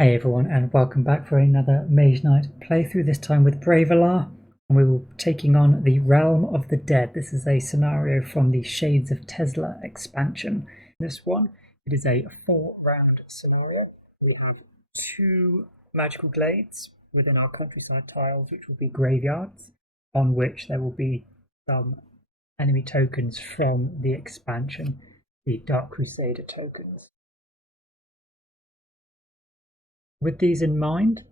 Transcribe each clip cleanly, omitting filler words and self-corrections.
Hey everyone, and welcome back for another Mage Knight playthrough, this time with Braevalar, and we will be taking on the Realm of the Dead. This is a scenario from the Shades of Tezla expansion. This one, it is a 4-round scenario. We have 2 magical glades within our countryside tiles, which will be graveyards, on which there will be some enemy tokens from the expansion, the Dark Crusader tokens. With these in mind,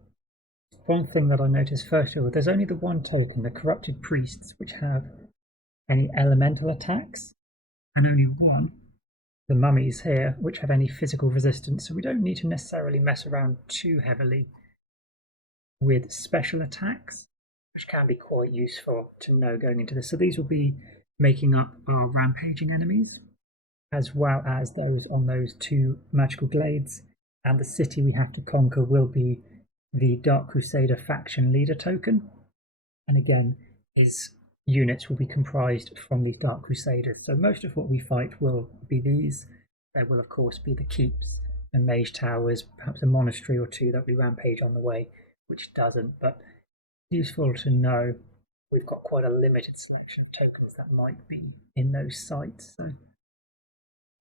one thing that I noticed first of all, there's only the one token, the Corrupted Priests, which have any elemental attacks, and only one, the Mummies here, which have any physical resistance, so we don't need to necessarily mess around too heavily with special attacks, which can be quite useful to know going into this. So these will be making up our rampaging enemies, as well as those on those 2 magical glades, and the city we have to conquer will be the Dark Crusader faction leader token, and again his units will be comprised from the Dark Crusaders. So most of what we fight will be these. There will of course be the keeps and mage towers, perhaps a monastery or 2 that we rampage on the way, which doesn't, but useful to know we've got quite a limited selection of tokens that might be in those sites, so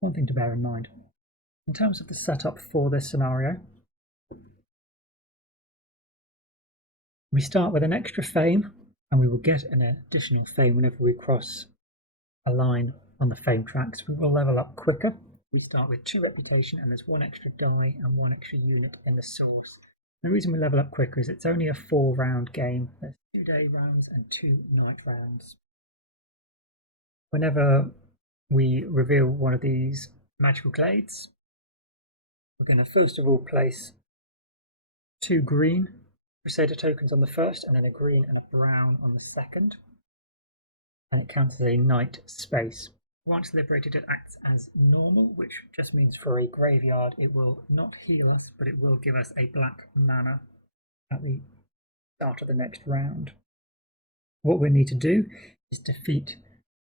one thing to bear in mind. In terms of the setup for this scenario, we start with an extra fame, and we will get an additional fame whenever we cross a line on the fame tracks. We will level up quicker. We start with 2 reputation, and there's 1 extra die and 1 extra unit in the source. The reason we level up quicker is it's only a 4-round game. There's 2 day rounds and 2 night rounds. Whenever we reveal one of these magical glades, we're going to first of all place 2 green Crusader tokens on the first, and then a green and a brown on the second, and it counts as a night space. Once liberated, it acts as normal, which just means for a graveyard it will not heal us, but it will give us a black mana at the start of the next round. What we need to do is defeat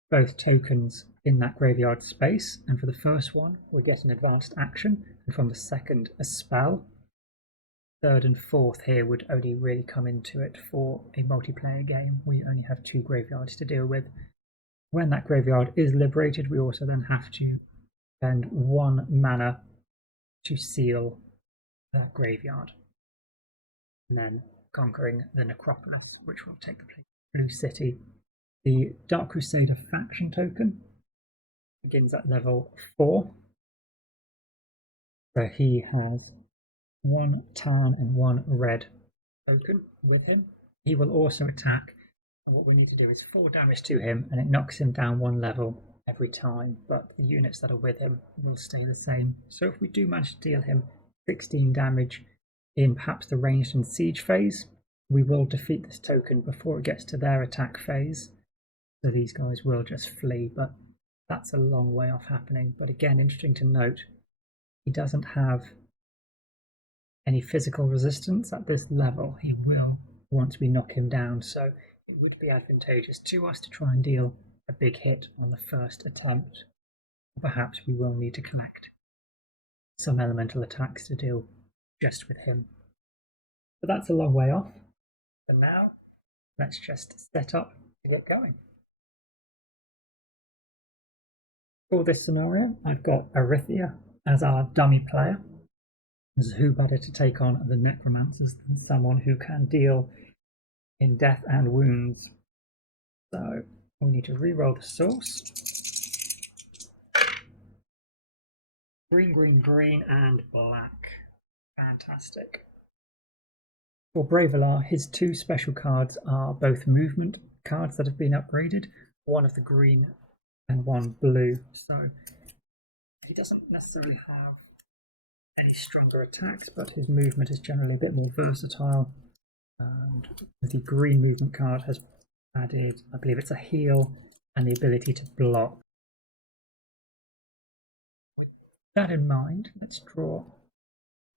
both tokens in that graveyard space, and for the first one we get an advanced action, and from the second a spell. Third and fourth here would only really come into it for a multiplayer game. We only have 2 graveyards to deal with. When that graveyard is liberated, we also then have to spend 1 mana to seal that graveyard, and then conquering the necropolis, which will take the place of Blue City. The Dark Crusader faction token begins at level 4, so he has 1 tan and 1 red token with him. He will also attack, and what we need to do is 4 damage to him, and it knocks him down 1 level every time, but the units that are with him will stay the same. So if we do manage to deal him 16 damage in perhaps the ranged and siege phase, we will defeat this token before it gets to their attack phase. So these guys will just flee, but that's a long way off happening. But again, interesting to note, he doesn't have any physical resistance at this level. He will once we knock him down, so it would be advantageous to us to try and deal a big hit on the first attempt. Perhaps we will need to collect some elemental attacks to deal just with him. But that's a long way off. For now, let's just set up and get going. For this scenario, I've got Arithia as our dummy player. Who better to take on the necromancers than someone who can deal in death and wounds? So we need to re-roll the source. Green, green, green, and black. Fantastic. For Braevalar, his 2 special cards are both movement cards that have been upgraded, 1 of the green and 1 blue. So he doesn't necessarily have any stronger attacks, but his movement is generally a bit more versatile. And the green movement card has added, I believe it's a heal and the ability to block. With that in mind, let's draw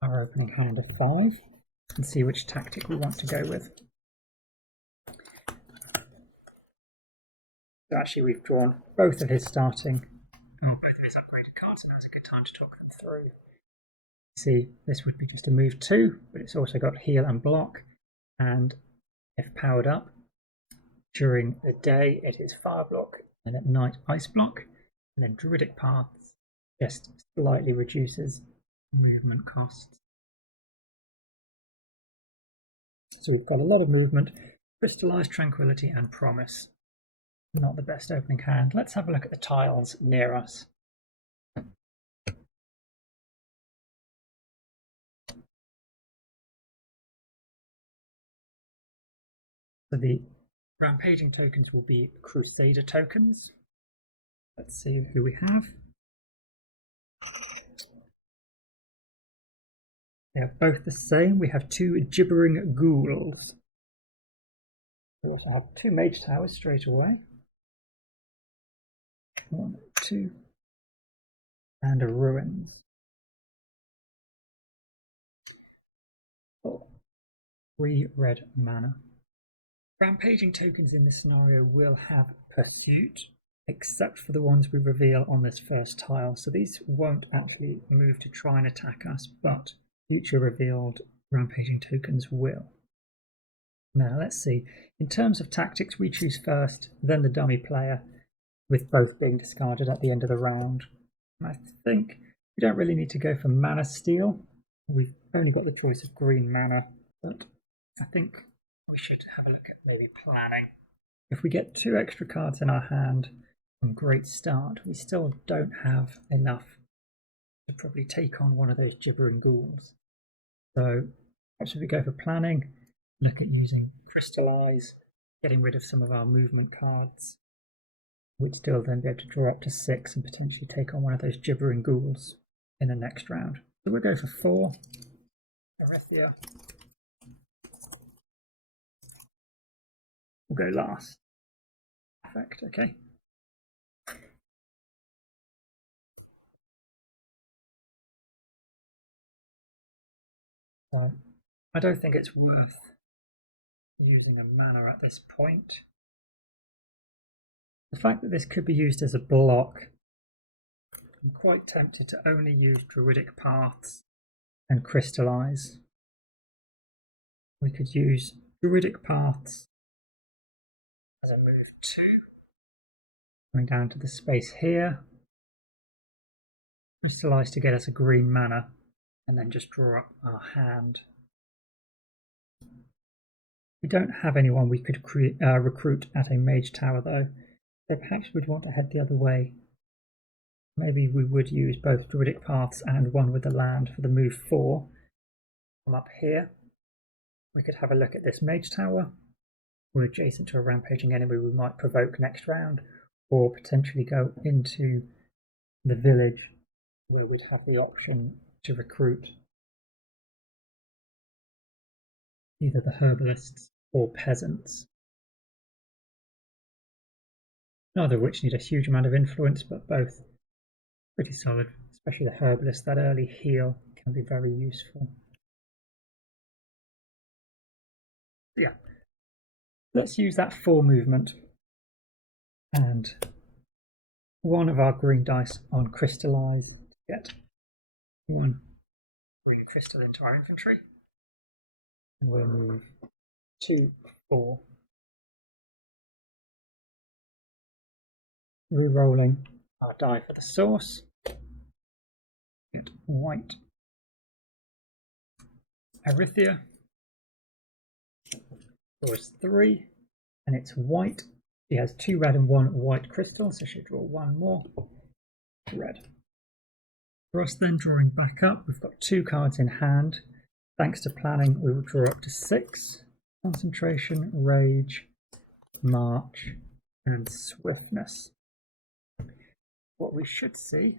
our opening hand of 5 and see which tactic we want to go with. So actually we've drawn both of his starting, both of his upgraded cards, and now's a good time to talk them through. See, this would be just a move 2, but it's also got heal and block, and if powered up during the day it is fire block, and at night ice block, and then druidic paths just slightly reduces movement costs. So we've got a lot of movement, crystallized tranquility and promise. Not the best opening hand. Let's have a look at the tiles near us. So the rampaging tokens will be Crusader tokens. Let's see who we have. They are both the same. We have 2 gibbering ghouls. We also have 2 mage towers straight away. 1, 2, and a ruins. 4, 3 red mana. Rampaging tokens in this scenario will have pursuit, except for the ones we reveal on this first tile. So these won't actually move to try and attack us, but future revealed rampaging tokens will. Now let's see. In terms of tactics, we choose first, then the dummy player, with both being discarded at the end of the round. And I think we don't really need to go for mana steal. We've only got the choice of green mana, but I think we should have a look at maybe planning. If we get 2 extra cards in our hand from Great Start, we still don't have enough to probably take on one of those gibbering ghouls. So perhaps if we go for planning, look at using Crystallize, getting rid of some of our movement cards. We'd still then be able to draw up to 6 and potentially take on one of those gibbering ghouls in the next round. So we'll go for 4. Erethia. We'll go last. Perfect, okay. So I don't think it's worth using a mana at this point. The fact that this could be used as a block, I'm quite tempted to only use Druidic Paths and Crystallize. We could use Druidic Paths as a move 2, going down to the space here, Crystallize to get us a green mana, and then just draw up our hand. We don't have anyone we could recruit at a mage tower though, so perhaps we'd want to head the other way. Maybe we would use both Druidic Paths and one with the land for the move 4. From up here, we could have a look at this mage tower. We're adjacent to a rampaging enemy we might provoke next round, or potentially go into the village where we'd have the option to recruit either the herbalists or peasants. Neither of which need a huge amount of influence, but both pretty solid, especially the herbalist. That early heal can be very useful. Yeah, let's use that 4 movement and one of our green dice on Crystallize to get 1 green crystal into our inventory. And we'll move 2, 4. Re-rolling our die for the source. Get white Erethia. Draws 3, and it's white. She has 2 red and 1 white crystals, so she'll draw 1 more. Red. For us then, drawing back up, we've got 2 cards in hand. Thanks to planning, we will draw up to 6. Concentration, Rage, March, and Swiftness. What we should see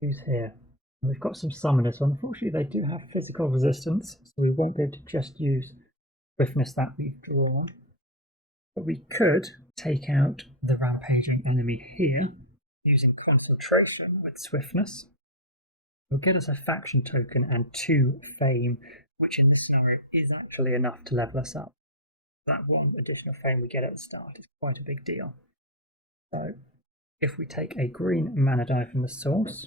is here. We've got some summoners, so unfortunately they do have physical resistance, so we won't be able to just use Swiftness that we've drawn. But we could take out the rampaging enemy here using Concentration with Swiftness. It'll get us a faction token and 2 fame, which in this scenario is actually enough to level us up. That 1 additional fame we get at the start is quite a big deal. So if we take a green mana die from the source,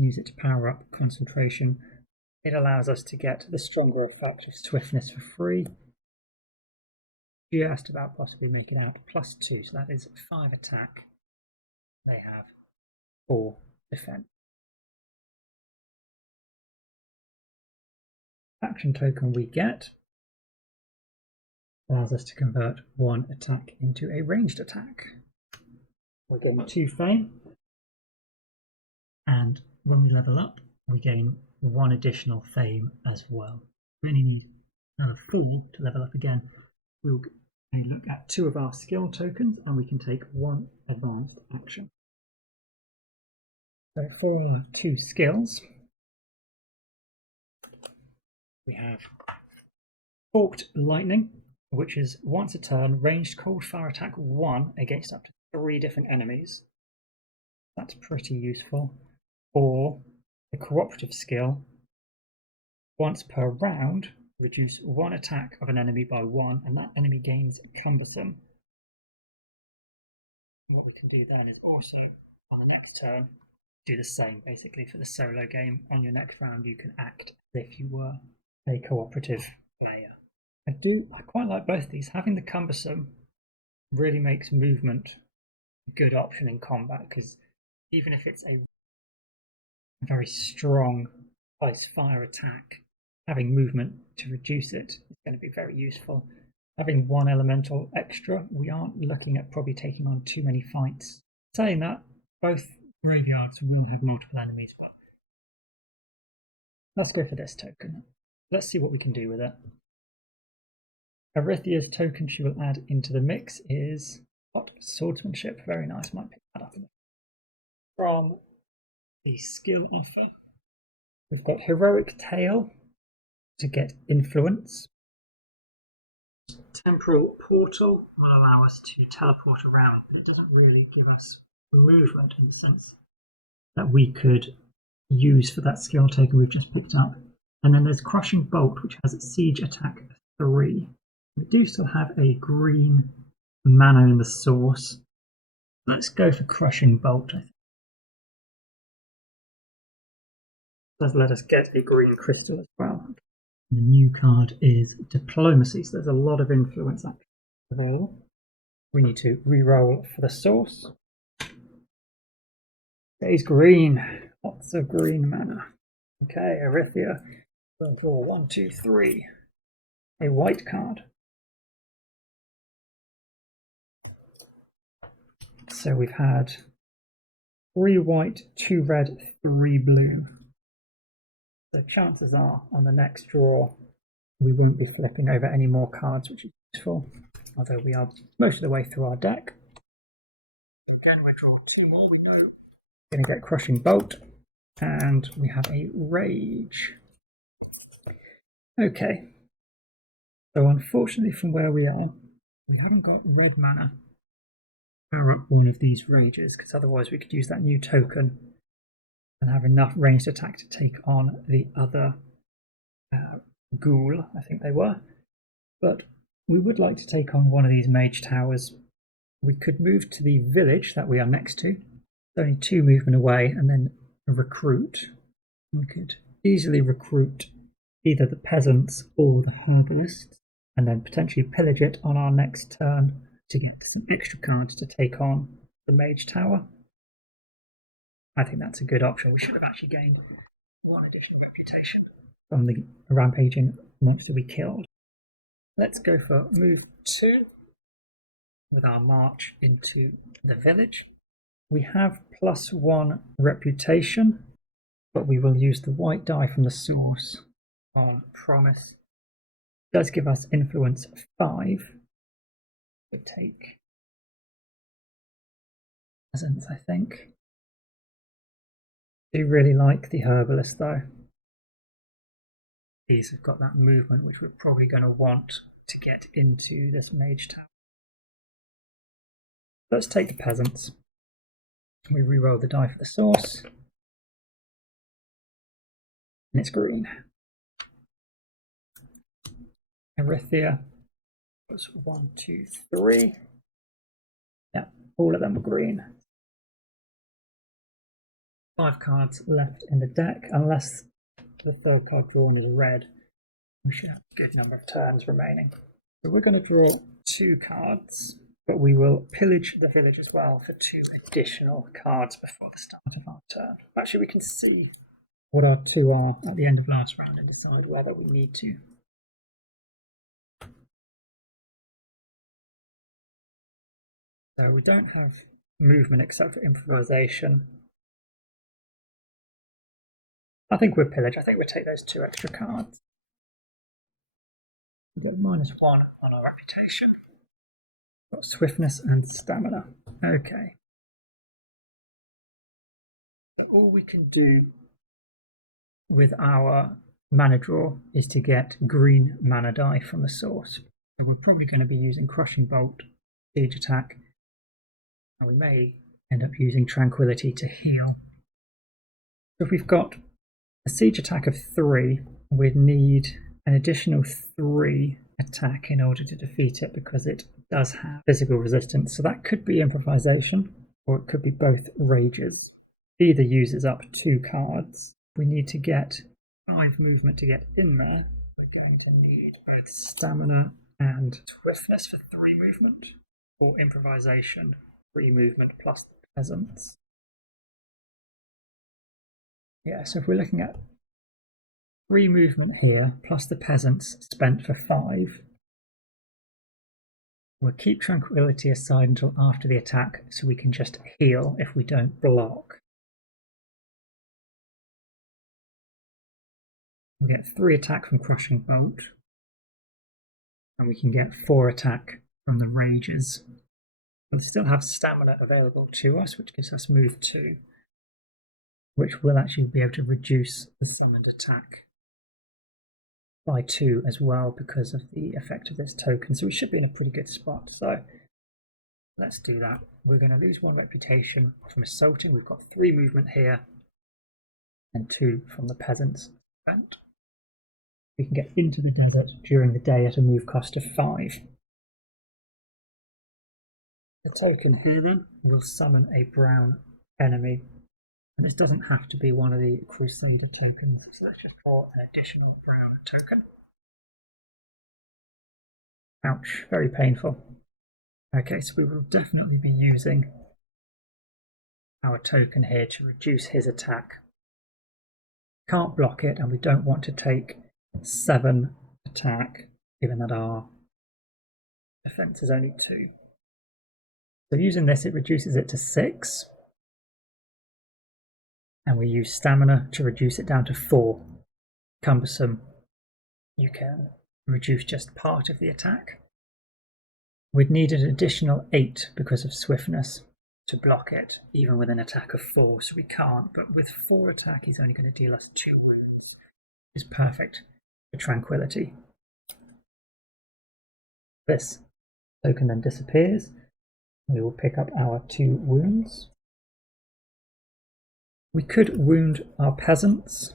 and use it to power up concentration. It allows us to get the stronger effect of swiftness for free. Just about possibly make it out +2, so that is 5 attack. They have 4 defense. Action token we get allows us to convert 1 attack into a ranged attack. We're getting 2 fame, and when we level up, we gain 1 additional fame as well. We only need another 4 to level up again. We'll look at 2 of our skill tokens, and we can take 1 advanced action. So for our 2 skills, we have Forked Lightning, which is once a turn, ranged cold fire attack 1 against up to 3 different enemies. That's pretty useful. Or the cooperative skill, once per round, reduce 1 attack of an enemy by 1, and that enemy gains Cumbersome. And what we can do then is also, on the next turn, do the same basically for the solo game. On your next round, you can act as if you were a cooperative player. I quite like both of these. Having the Cumbersome really makes movement a good option in combat, because even if it's a very strong ice fire attack, having movement to reduce it is going to be very useful. Having 1 elemental extra, we aren't looking at probably taking on too many fights. Saying that, both graveyards will have multiple enemies, but let's go for this token. Let's see what we can do with it. Arithia's token she will add into the mix is Hot Swordsmanship. Very nice, might pick that up. From the skill offer, we've got Heroic Tale to get influence. Temporal Portal will allow us to teleport around, but it doesn't really give us movement in the sense that we could use for that skill token we've just picked up. And then there's Crushing Bolt, which has a siege attack 3. We do still have a green mana in the source. Let's go for Crushing Bolt, I think. Does let us get a green crystal as well. The new card is Diplomacy, so there's a lot of influence available. We need to re-roll for the source. Stays green, lots of green mana. Okay, Arithia, we'll draw 1, 2, 3. A white card. So we've had 3 white, 2 red, 3 blue. So chances are on the next draw we won't be flipping over any more cards, which is useful, although we are most of the way through our deck. And then we draw 2 more. We know we're going to get Crushing Bolt, and we have a Rage. Okay, so unfortunately from where we are, we haven't got red mana for all of these Rages, because otherwise we could use that new token and have enough ranged attack to take on the other ghoul, I think they were. But we would like to take on one of these mage towers. We could move to the village that we are next to. It's only 2 movement away, and then recruit. We could easily recruit either the peasants or the herbalists, and then potentially pillage it on our next turn to get some extra cards to take on the mage tower. I think that's a good option. We should have actually gained 1 additional reputation from the rampaging monster we killed. Let's go for move 2 with our march into the village. We have +1 reputation, but we will use the white die from the source on Promise. It does give us influence 5. We take peasants, I think. I do really like the herbalist though. These have got that movement which we're probably going to want to get into this mage tower. Let's take the peasants. We re-roll the die for the source. And it's green. Arithia was 1, 2, 3. Yeah, all of them were green. 5 cards left in the deck. Unless the third card drawn is red, we should have a good number of turns remaining. So we're going to draw 2 cards, but we will pillage the village as well for 2 additional cards before the start of our turn. Actually, we can see what our 2 are at the end of last round and decide whether we need to. So we don't have movement except for improvisation. I think we'll pillage. I think we'll take those 2 extra cards. We get -1 on our reputation. Got swiftness and stamina. Okay. So all we can do with our mana draw is to get green mana die from the source. So we're probably going to be using Crushing Bolt, Siege Attack, and we may end up using Tranquility to heal. So if we've got a Siege Attack of 3, we'd need an additional 3 attack in order to defeat it because it does have physical resistance. So that could be improvisation, or it could be both rages. Either uses up 2 cards. We need to get 5 movement to get in there. We're going to need both stamina and swiftness for 3 movement, or improvisation, 3 movement plus the peasants. Yeah, so if we're looking at 3 movement here, plus the peasants spent for 5. We'll keep Tranquility aside until after the attack, so we can just heal if we don't block. We get 3 attack from Crushing Bolt, and we can get 4 attack from the Rages. We'll still have stamina available to us, which gives us move 2, which will actually be able to reduce the summoned attack by 2 as well because of the effect of this token. So we should be in a pretty good spot. So let's do that. We're going to lose 1 reputation from assaulting. We've got 3 movement here and 2 from the peasants spent. We can get into the desert during the day at a move cost of 5. The token here then will summon a brown enemy. And this doesn't have to be one of the Crusader tokens, so let's just draw an additional brown token. Ouch, very painful. Okay, so we will definitely be using our token here to reduce his attack. Can't block it, and we don't want to take 7 attack, given that our defense is only 2. So using this, it reduces it to 6. And we use stamina to reduce it down to 4. Cumbersome, you can reduce just part of the attack. We'd need an additional 8 because of swiftness to block it, even with an attack of 4, so we can't. But with 4 attack, he's only going to deal us 2 wounds. It's perfect for Tranquility. This token then disappears. We will pick up our 2 wounds. We could wound our peasants.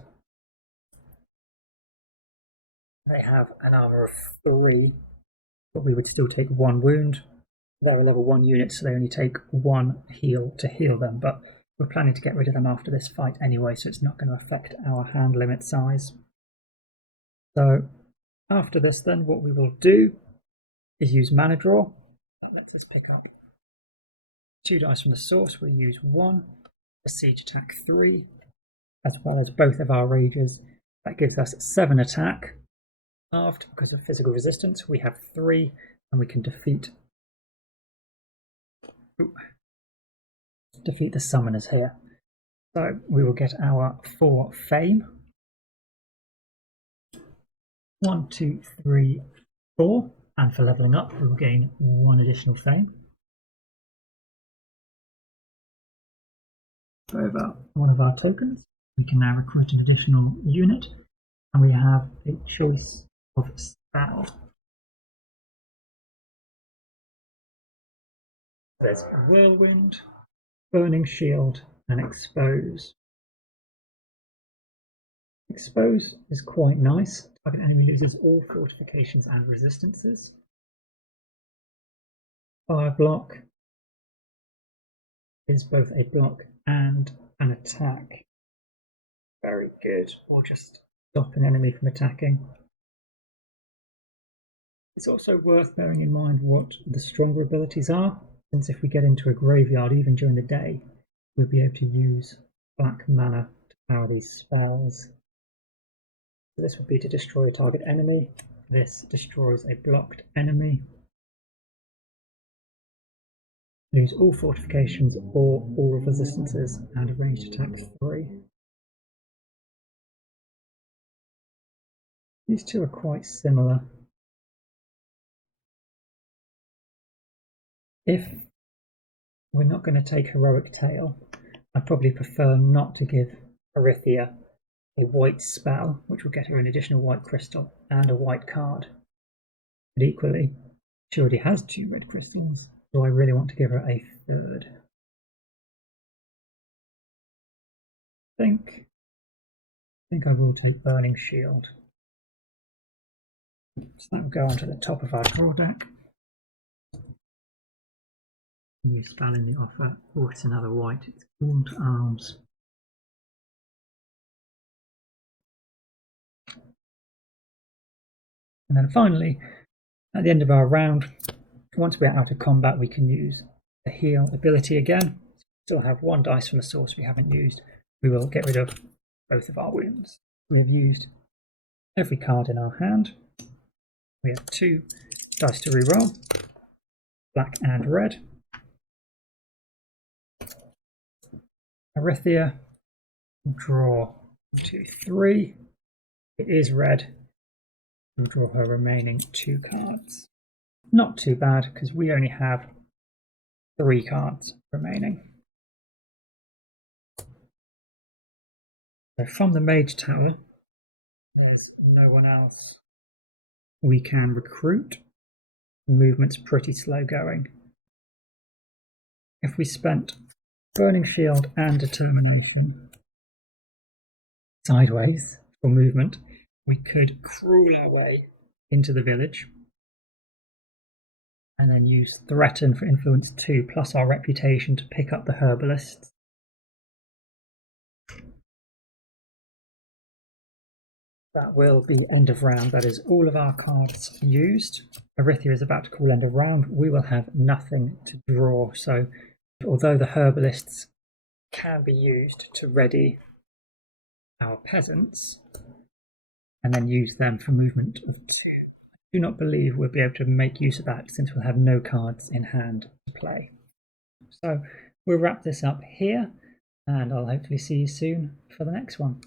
They have an armor of 3, but we would still take 1 wound. They're a level 1 unit, so they only take 1 heal to heal them, but we're planning to get rid of them after this fight anyway, so it's not going to affect our hand limit size. So after this then, what we will do is use mana draw. Let's just pick up 2 dice from the source. We'll use 1. A siege attack 3, as well as both of our rages. That gives us 7 attack. Halved because of physical resistance, we have 3, and we can defeat the summoners here. So we will get our 4 fame. 1, 2, 3, 4, and for leveling up, we will gain 1 additional fame. Over one of our tokens, we can now recruit an additional unit, and we have a choice of spell. There's Whirlwind, Burning Shield, and Expose. Expose is quite nice. Target enemy loses all fortifications and resistances. Fire block is both a block and an attack. Very good. Or just stop an enemy from attacking. It's also worth bearing in mind what the stronger abilities are, since if we get into a graveyard even during the day, we'll be able to use black mana to power these spells. So this would be to destroy a target enemy. This destroys a blocked enemy. Lose all fortifications or all resistances and a ranged attack 3. These two are quite similar. If we're not going to take Heroic Tale, I'd probably prefer not to give Arithia a white spell, which will get her an additional white crystal and a white card. But equally, she already has 2 red crystals, so I really want to give her a 3rd. I think I will take Burning Shield. So that will go onto the top of our draw deck. New spell in the offer. Oh, it's another white. It's Gaunt Arms. And then finally, at the end of our round, once we're out of combat, we can use the heal ability again. Still have 1 dice from the source we haven't used. We will get rid of both of our wounds. We have used every card in our hand. We have 2 dice to reroll, black and red. Arithia, draw 1, 2, 3. It is red. We'll draw her remaining 2 cards. Not too bad, because we only have 3 cards remaining. So from the Mage Tower, there's no one else we can recruit. The movement's pretty slow going. If we spent Burning Shield and Determination sideways for movement, we could crawl our way into the village and then use Threaten for Influence 2 plus our Reputation to pick up the Herbalists. That will be end of round. That is all of our cards used. Arithia is about to call end of round. We will have nothing to draw. So although the Herbalists can be used to ready our peasants and then use them for movement of 2, I do not believe we'll be able to make use of that since we'll have no cards in hand to play. So we'll wrap this up here and I'll hopefully see you soon for the next one.